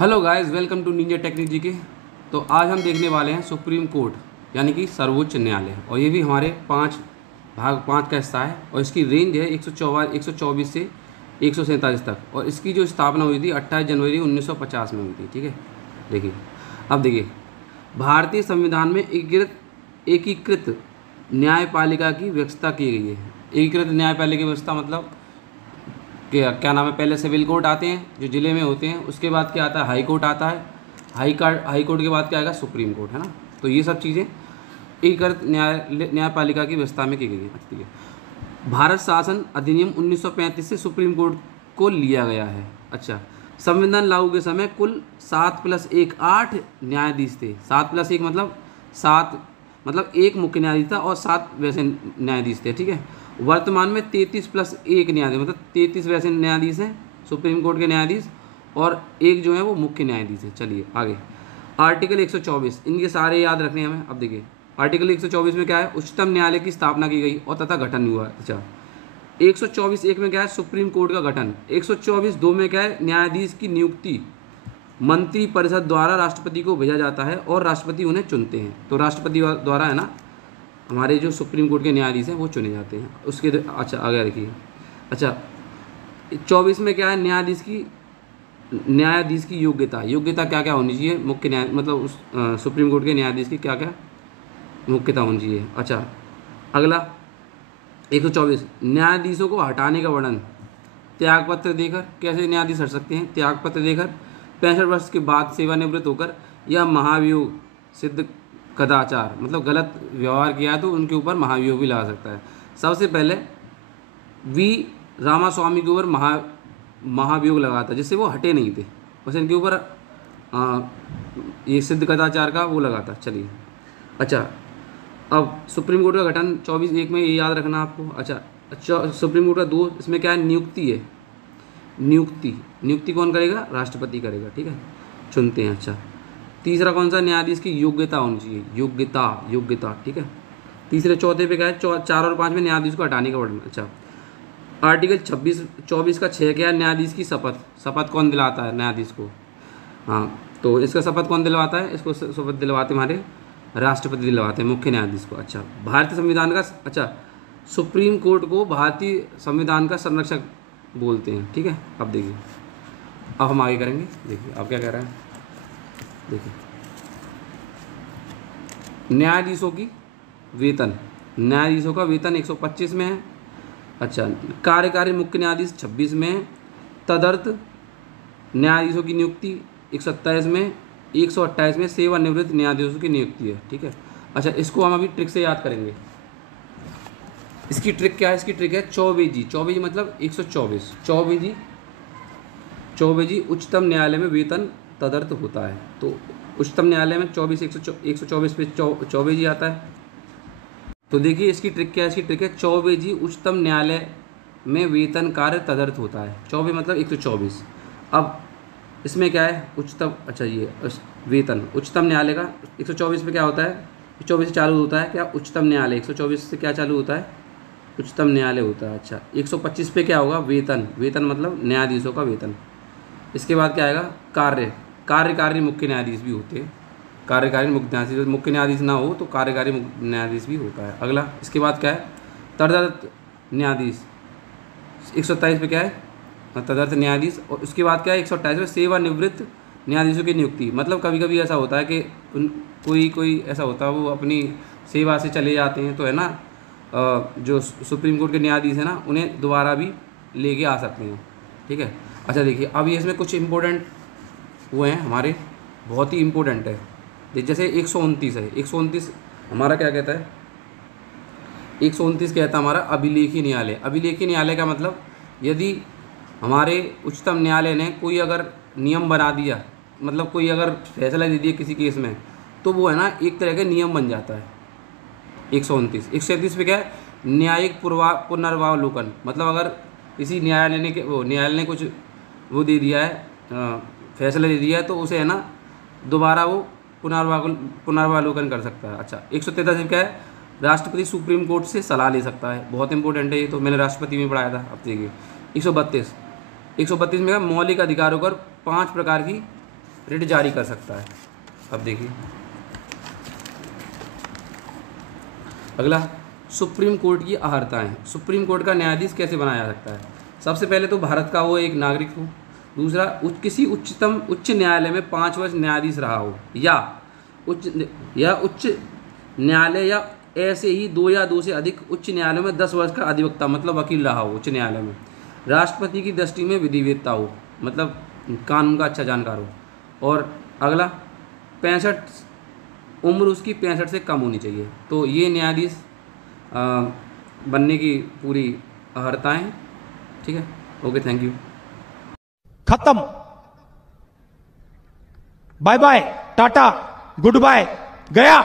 Hello guys, welcome to ninja technique G K. तो आज हम देखने वाले हैं सुप्रीम कोर्ट यानी कि सर्वोच्च न्यायालय, और ये भी हमारे पाँच का हिस्सा है। और इसकी रेंज है 124 से 147 तक। और इसकी जो स्थापना हुई थी 28 जनवरी 1950 में हुई थी। ठीक है, देखिए अब देखिए, भारतीय संविधान में एकीकृत न्यायपालिका की व्यवस्था की गई है। एकीकृत न्यायपालिका की व्यवस्था मतलब क्या नाम है, पहले सिविल कोर्ट आते हैं जो ज़िले में होते हैं, उसके बाद क्या आता है, हाई कोर्ट आता है। हाई कोर्ट के बाद क्या आएगा, सुप्रीम कोर्ट, है ना। तो ये सब चीज़ें एकीकृत न्यायपालिका की व्यवस्था में की गई है। ठीक है, भारत शासन अधिनियम 1935 से सुप्रीम कोर्ट को लिया गया है। अच्छा, संविधान लागू के समय कुल 7+1 8 न्यायाधीश थे। 7+1 मतलब 7 मतलब एक मुख्य न्यायाधीश था और 7 वैसे न्यायाधीश थे। ठीक है, वर्तमान में 33+1 न्यायाधीश मतलब 33 वैसे न्यायाधीश हैं सुप्रीम कोर्ट के न्यायाधीश, और एक जो है वो मुख्य न्यायाधीश है। चलिए आगे, आर्टिकल 124 इनके सारे याद रखने हैं हमें। अब देखिए आर्टिकल 124 में क्या है, उच्चतम न्यायालय की स्थापना की गई और तथा गठन हुआ। अच्छा, 124(1) में क्या है, सुप्रीम कोर्ट का गठन। 124(2) में क्या है, न्यायाधीश की नियुक्ति मंत्री परिषद द्वारा राष्ट्रपति को भेजा जाता है और राष्ट्रपति उन्हें चुनते हैं। तो राष्ट्रपति द्वारा, है ना, हमारे जो सुप्रीम कोर्ट के न्यायाधीश हैं वो चुने जाते हैं। उसके अच्छा आगे रखिए। अच्छा, 24 में क्या है, न्यायाधीश की योग्यता क्या क्या होनी चाहिए, मुख्य न्याय मतलब उस सुप्रीम कोर्ट के न्यायाधीश की क्या क्या योग्यता होनी चाहिए। अच्छा, अगला 124, न्यायाधीशों को हटाने का वर्णन। त्यागपत्र देकर कैसे न्यायाधीश हट सकते हैं, त्यागपत्र देकर 65 वर्ष के बाद सेवानिवृत्त होकर, या महाभियोग सिद्ध कदाचार मतलब गलत व्यवहार किया है तो उनके ऊपर महाभियोग भी लगा सकता है। सबसे पहले वी रामास्वामी के ऊपर महाभियोग लगा था, जिससे वो हटे नहीं थे, बस इनके ऊपर ये सिद्ध कदाचार का वो लगा था। चलिए, अच्छा, अब सुप्रीम कोर्ट का गठन 24(1) में ये याद रखना आपको। अच्छा, सुप्रीम कोर्ट का 2 इसमें क्या है, नियुक्ति है। नियुक्ति कौन करेगा, राष्ट्रपति करेगा। ठीक है, चुनते हैं। अच्छा, तीसरा कौन सा, न्यायाधीश की योग्यता होनी चाहिए, योग्यता। ठीक है, तीसरे चौथे पे क्या है, 4 और 5 में न्यायाधीश को हटाने का वर्णन। अच्छा, आर्टिकल 24 का 6 क्या है, न्यायाधीश की शपथ कौन दिलाता है न्यायाधीश को। हाँ, तो इसका शपथ कौन दिलवाता है, इसको शपथ दिलवाते हमारे राष्ट्रपति दिलवाते हैं मुख्य न्यायाधीश को। अच्छा, भारतीय संविधान का, अच्छा, सुप्रीम कोर्ट को भारतीय संविधान का संरक्षक बोलते हैं। ठीक है, अब देखिए, अब हम आगे करेंगे। देखिए अब क्या कह रहे हैं, देखिए न्यायाधीशों का वेतन 125 में है। अच्छा, कार्यकारी मुख्य न्यायाधीश 26 में है। तदर्थ न्यायाधीशों की नियुक्ति 127 में, 128 में सेवानिवृत्त न्यायाधीशों की नियुक्ति है। ठीक है, अच्छा, इसको हम अभी ट्रिक से याद करेंगे। इसकी ट्रिक क्या है, इसकी ट्रिक है चौबेजी मतलब 124। चौबेजी उच्चतम न्यायालय में वेतन तदर्थ होता है। तो उच्चतम न्यायालय में 124 पे चौबेजी आता है। तो देखिए इसकी ट्रिक क्या है, इसकी ट्रिक है चौबेजी उच्चतम न्यायालय में वेतन कार्य तदर्थ होता है। 24 मतलब 124। अब इसमें क्या है, उच्चतम, अच्छा ये वेतन उच्चतम न्यायालय का 124 पे क्या होता है, 124 से चालू होता है क्या, उच्चतम न्यायालय 124 से क्या चालू होता है, उच्चतम न्यायालय होता है। अच्छा, 125 पे क्या होगा, वेतन मतलब न्यायाधीशों का वेतन। इसके बाद क्या आएगा, कार्यकारी मुख्य न्यायाधीश भी होते हैं। कार्यकारी मुख्य न्यायाधीश ना हो तो कार्यकारी न्यायाधीश भी होता है। अगला इसके बाद क्या है, तदर्थ न्यायाधीश 127 पे क्या है, तदर्थ न्यायाधीश। और उसके बाद क्या है, 128 में सेवानिवृत्त न्यायाधीशों की नियुक्ति। मतलब कभी कभी ऐसा होता है कि कोई ऐसा होता है वो अपनी सेवा से चले जाते हैं, तो है ना, जो सुप्रीम कोर्ट के न्यायाधीश है ना, उन्हें दोबारा भी लेके आ सकते हैं। ठीक है, अच्छा देखिए, अब ये इसमें कुछ इम्पोर्टेंट वो हैं हमारे, बहुत ही इम्पोर्टेंट है। जैसे 129 है, 129 हमारा क्या कहता है, 129 कहता है हमारा अभिलेखी न्यायालय का मतलब, यदि हमारे उच्चतम न्यायालय ने कोई अगर नियम बना दिया, मतलब कोई अगर फैसला दे दिया किसी केस में, तो वो है ना एक तरह का नियम बन जाता है। 129 पे क्या है, न्यायिक पुनर्वावलोकन मतलब अगर किसी न्यायालय ने कुछ वो दे दिया है, फैसला दे दिया है, तो उसे है ना दोबारा वो पुनर्वावलोकन कर सकता है। अच्छा, 143 क्या है, राष्ट्रपति सुप्रीम कोर्ट से सलाह ले सकता है। बहुत इंपॉर्टेंट है ये, तो मैंने राष्ट्रपति में पढ़ाया था। अब देखिए 132 में मौलिक अधिकारों पर 5 प्रकार की रिट जारी कर सकता है। अब देखिए अगला, सुप्रीम कोर्ट की अहर्ताएँ। सुप्रीम कोर्ट का न्यायाधीश कैसे बनाया जा सकता है? सबसे पहले तो भारत का वो एक नागरिक हो। दूसरा, किसी उच्च न्यायालय में 5 वर्ष न्यायाधीश रहा हो, या उच्च न्यायालय या ऐसे ही 2 या 2 से अधिक उच्च न्यायालयों में 10 वर्ष का अधिवक्ता मतलब वकील रहा हो उच्च न्यायालय में। राष्ट्रपति की दृष्टि में विधिवेत्ता हो, मतलब कानून का अच्छा जानकार हो। और अगला, 65 उम्र उसकी 65 से कम होनी चाहिए। तो ये न्यायाधीश बनने की पूरी अहर्ताएँ हैं। ठीक है, ओके, थैंक यू। खत्म। Bye bye, tata, good bye, गया।